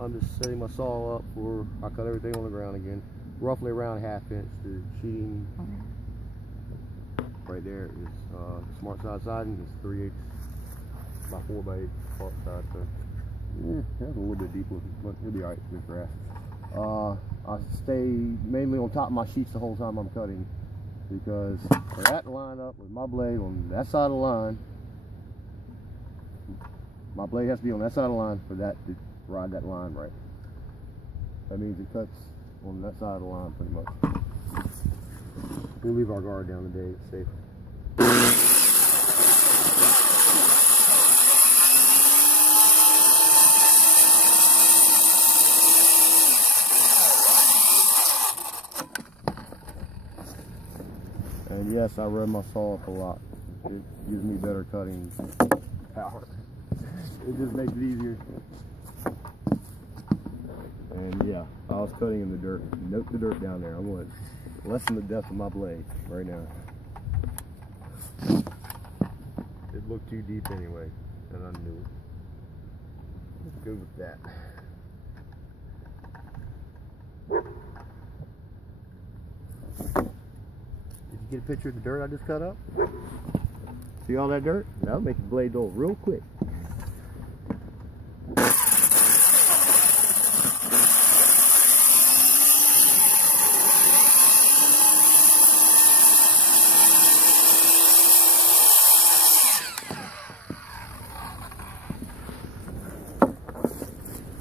I'm just setting my saw up for, I cut everything on the ground again. Roughly around 1/2 inch. The sheeting right there is smart side siding. It's 3/8 by 4x8 part side. So yeah, that's a little bit deeper, but it'll be alright with grass. I stay mainly on top of my sheets the whole time I'm cutting, because for that to line up with my blade on that side of the line, my blade has to be on that side of the line for that to ride that line right. That means it cuts on that side of the line pretty much. We'll leave our guard down today, it's safe. And yes, I rev my saw up a lot. It gives me better cutting power. It just makes it easier. And yeah, I was cutting in the dirt. Note the dirt down there. I want to lessen the depth of my blade right now. It looked too deep anyway, and I knew it. Let's go with that. Did you get a picture of the dirt I just cut up? See all that dirt? That'll make the blade dull real quick.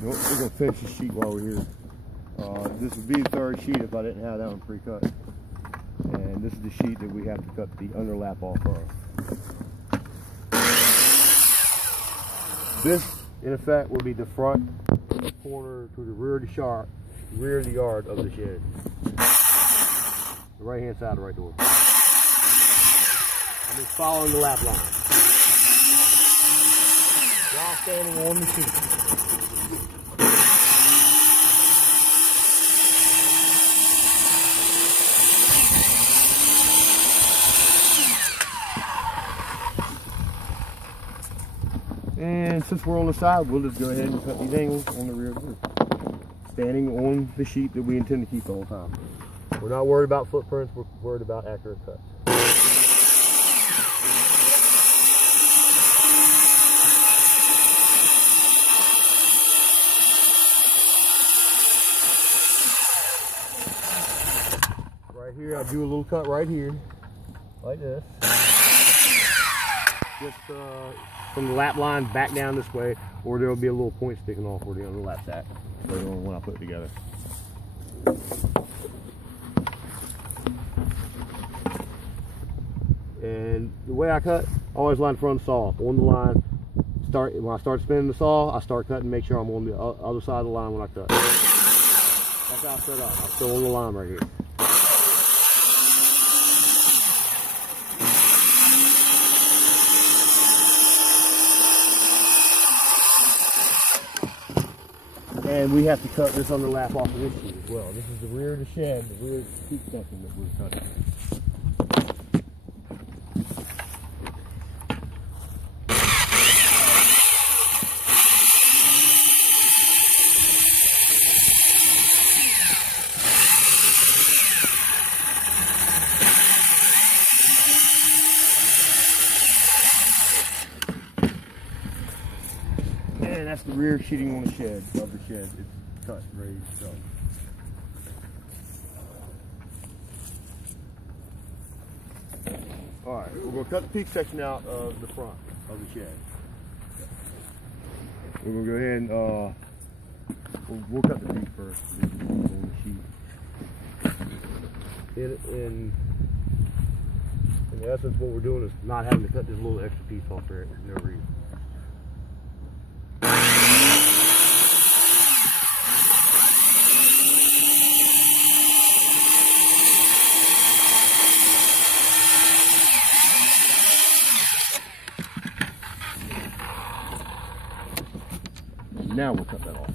We're going to finish the sheet while we're here. This would be the third sheet if I didn't have that one pre-cut. And this is the sheet that we have to cut the underlap off of. This, in effect, will be the front corner to the rear of the yard of the shed. The right-hand side of the right door. I'm just following the lap line while standing on the sheet. And since we're on the side, we'll just go ahead and cut these angles on the rear view, standing on the sheet that we intend to keep the whole time. We're not worried about footprints, we're worried about accurate cuts. Right here, I'll do a little cut right here, like this. Just from the lap line back down this way, or there will be a little point sticking off where the underlap's at later on when I put it together. And the way I cut, I always line the front of the saw on the line. When I start spinning the saw, I start cutting, make sure I'm on the other side of the line when I cut. That's how I set up. I'm still on the line right here. And we have to cut this underlap off of this sheet as well. This is the rear of the shed, the rear sheet section that we're cutting. And that's the rear sheeting on the shed, of the shed. It's cut, ready to go. Alright, we're going to cut the peak section out of the front of the shed. We're going to go ahead and we'll cut the peak first on the sheet. In essence, what we're doing is not having to cut this little extra piece off there for no reason. Now we'll cut that off.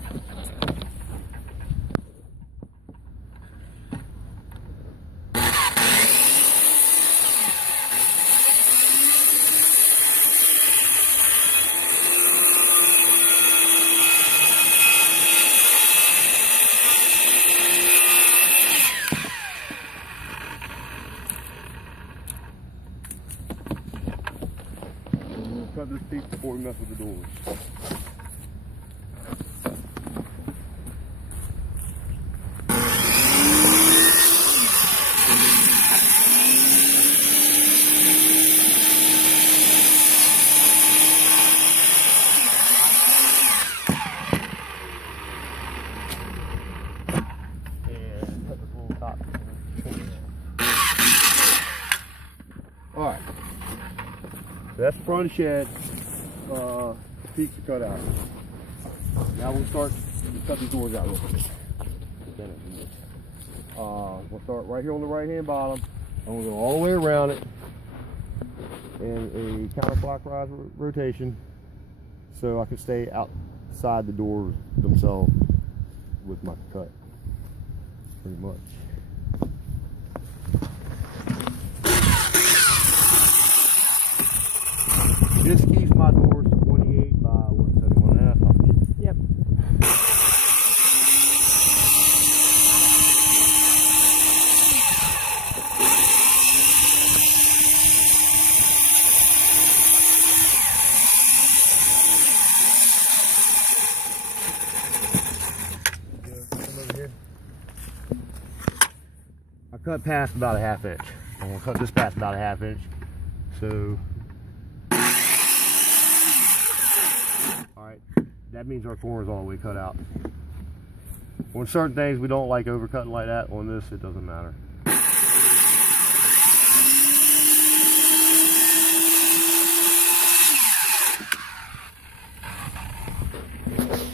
feet before we mess with the doors. Alright, so that's the front of the shed. The peaks are cut out. Now we'll start to cut these doors out real quick. We'll start right here on the right hand bottom, and we'll go all the way around it in a counterclockwise rotation so I can stay outside the doors themselves with my cut, pretty much. This keeps my doors 28 by what, 71.5? I forget. Yep. Come over here. I cut past about a 1/2 inch. I'm gonna cut this past about a 1/2 inch. So that means our corner is all the way cut out. On certain things we don't like overcutting like that. On this it doesn't matter.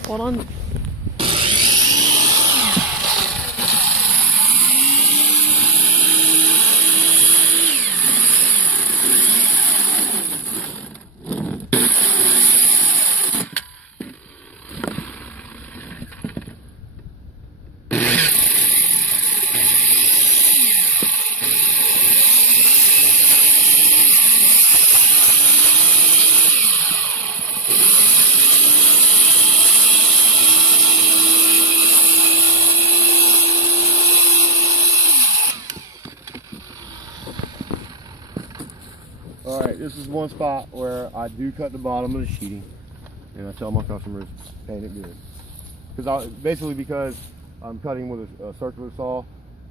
Hold on. Alright, this is one spot where I do cut the bottom of the sheeting, and I tell my customers paint it good. Basically because I'm cutting with a circular saw,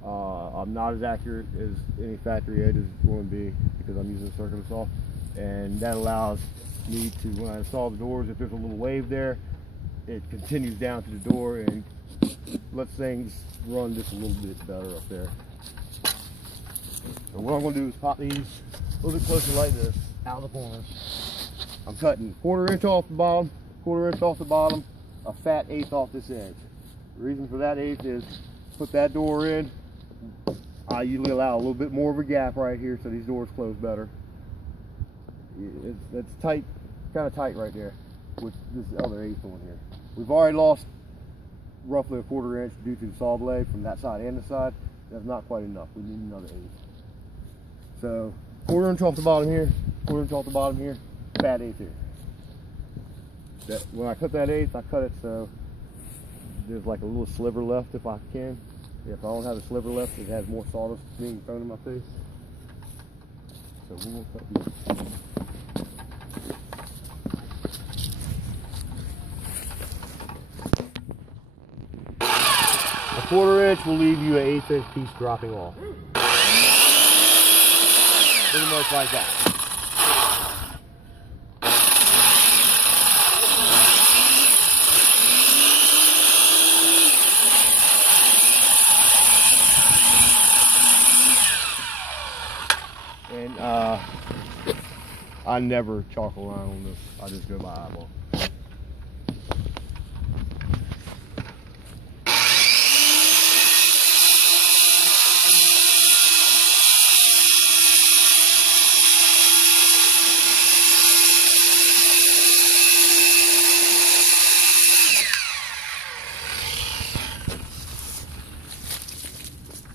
I'm not as accurate as any factory edge is going to be because I'm using a circular saw, and that allows me to, when I install the doors, if there's a little wave there, it continues down to the door and lets things run just a little bit better up there. So what I'm going to do is pop these a little bit closer like this, out of the corners. I'm cutting 1/4 inch off the bottom, 1/4 inch off the bottom, a fat 1/8 off this edge. The reason for that 1/8 is put that door in. I usually allow a little bit more of a gap right here so these doors close better. It's tight, kind of tight right there with this other 1/8 on here. We've already lost roughly a 1/4 inch due to the saw blade from that side and this side. That's not quite enough. We need another 1/8. So 1/4 inch off the bottom here, 1/4 inch off the bottom here, fat 1/8 here. When I cut that 1/8, I cut it so there's like a little sliver left if I can. If I don't have a sliver left, it has more sawdust being thrown in my face. So we will cut these. A 1/4 inch will leave you an 1/8 inch piece dropping off. Pretty much like that. And I never chalk a line on this. I just go by eyeball.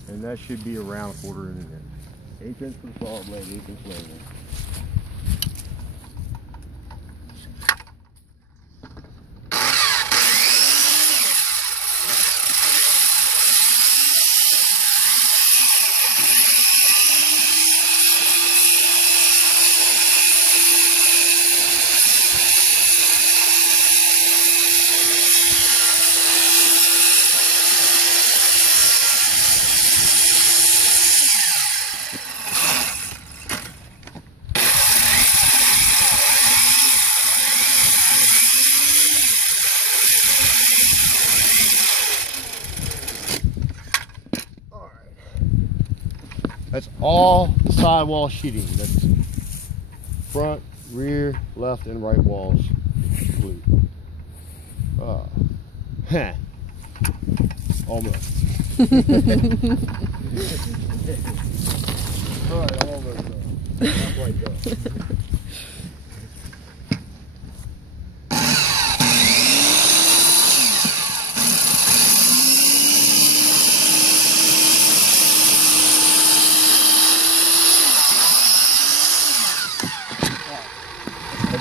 And that should be around 1/4 inch. 1/8 inch for the saw blade, 1/8 inch later. That's all the sidewall sheeting. That's front, rear, left, and right walls complete. Almost. Alright, I'm almost done. Not quite done.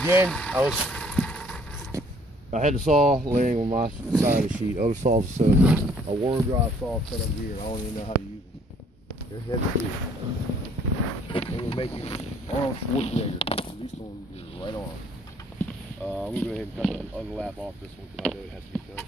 Again, I had the saw laying on my side of the sheet. Other saws set up. A worm drive saw set up here. I don't even know how to use them. They're heavy too. They will make you Arnold Schwarzenegger, at least on your right arm. I'm gonna go ahead and cut the underlap off this one because I know it has to be cut.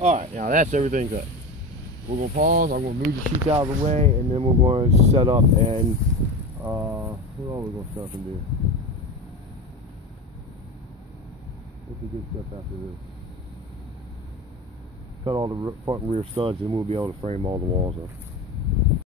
Alright, now that's everything cut. We're going to pause, I'm going to move the sheets out of the way, and then we're going to set up and, what are we going to set up and do? What's a good step after this? Cut all the front and rear studs, and we'll be able to frame all the walls up.